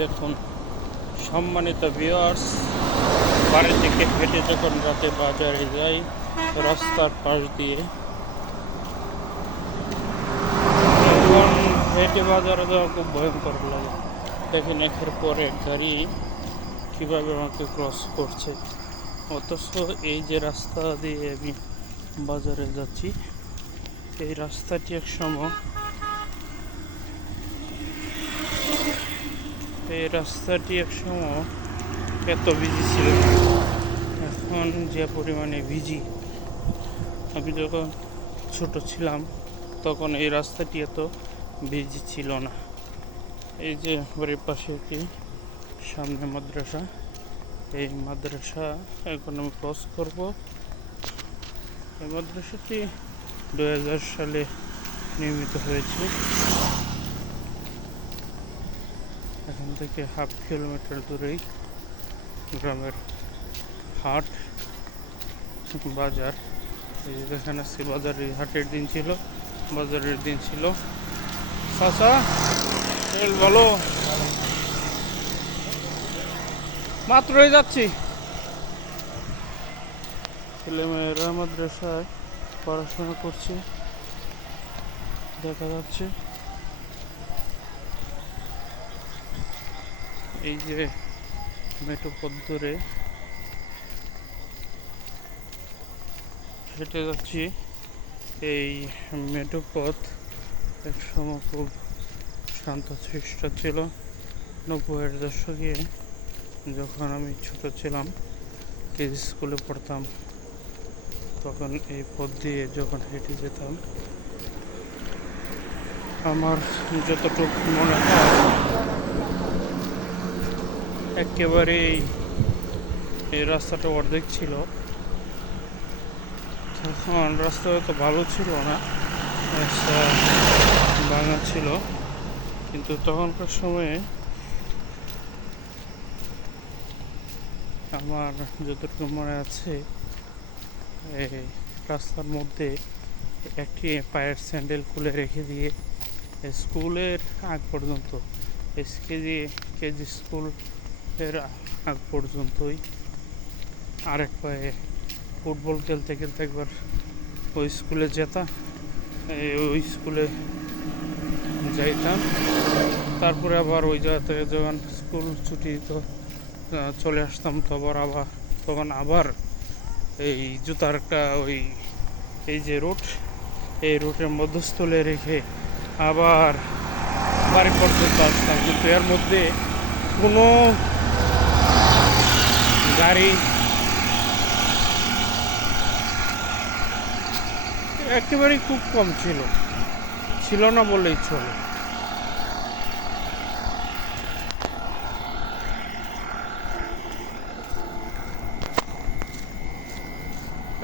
দেখুন সম্মানিত ভিউয়ার্স, বাড়ি থেকে হেঁটে যখন রাতে বাজারে যাই রাস্তার পাশ দিয়ে, তখন হেঁটে বাজারে যাওয়া খুব ভয়ঙ্কর লাগে। দেখেন একের পর এক গাড়ি কীভাবে আমাকে ক্রস করছে, অথচ এই যে রাস্তা দিয়ে আমি বাজারে যাচ্ছি এই রাস্তাটি এক সময় এত বিজি ছিল না, এখন যে পরিমাণে বিজি। আমি যখন ছোট ছিলাম তখন এই রাস্তাটি এত বিজি ছিল না। এই যে বাড়ির পাশে একটি সামনে মাদ্রাসা, এই মাদ্রাসা এখন আমি ক্রস করব। এই মাদ্রাসাটি 2000 সালে নির্মিত হয়েছে। এখান থেকে হাফ কিলোমিটার দূরেই গ্রামের হাট বাজার। এই যে দেখেন আজকে হাটের দিন ছিল, বাজারের দিন ছিল। চাচা তেল বলো, মাত্রই যাচ্ছি। ছেলেমেয়েরা মাদ্রাসায় পড়াশোনা করছে দেখা যাচ্ছে। এই যে মেঠো পথ ধরে হেঁটে যাচ্ছি। এই মেঠো পথ একসময় খুব শান্তশিষ্ট ছিল। 90-এর দশকে যখন আমি ছোট ছিলাম, কেজি স্কুলে পড়তাম, তখন এই পথ দিয়ে যখন হেঁটে যেতাম, আমার যতটুকু মনে হয় একেবারেই এই রাস্তাটা অর্ধেক ছিল। তখন রাস্তা তো ভালো ছিল না, রাস্তা ভাঙা ছিল, কিন্তু তখনকার সময়ে আমার যতটুকু মনে আছে এই রাস্তার মধ্যে একটি পায়ের স্যান্ডেল খুলে রেখে দিয়ে স্কুলের আগ পর্যন্ত কেজি স্কুলের আগ পর্যন্তই আরেক পায়ে ফুটবল খেলতে খেলতে একবার ওই স্কুলে যেতাম, ওই স্কুলে যাইতাম। তারপরে আবার ওই জায়গা থেকে যখন স্কুল ছুটি তো চলে আসতাম, তখন আবার এই জুতার একটা এই যে রুট, এই রুটের মধ্যস্থলে রেখে আবার বাড়ি পর্যন্ত আসতাম। কিন্তু এর মধ্যে কোনো গাড়ি একেবারেই খুব কম ছিল না বললেই চলে।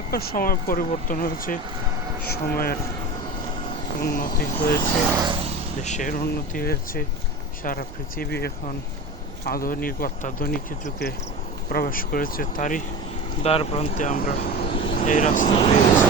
একটা সময় পরিবর্তন হয়েছে, সময়ের উন্নতি হয়েছে, দেশের উন্নতি হয়েছে, সারা পৃথিবী এখন অত্যাধুনিক যুগে প্রবেশ করেছে। তারই দ্বার প্রান্তে আমরা এই রাস্তা পেয়েছি।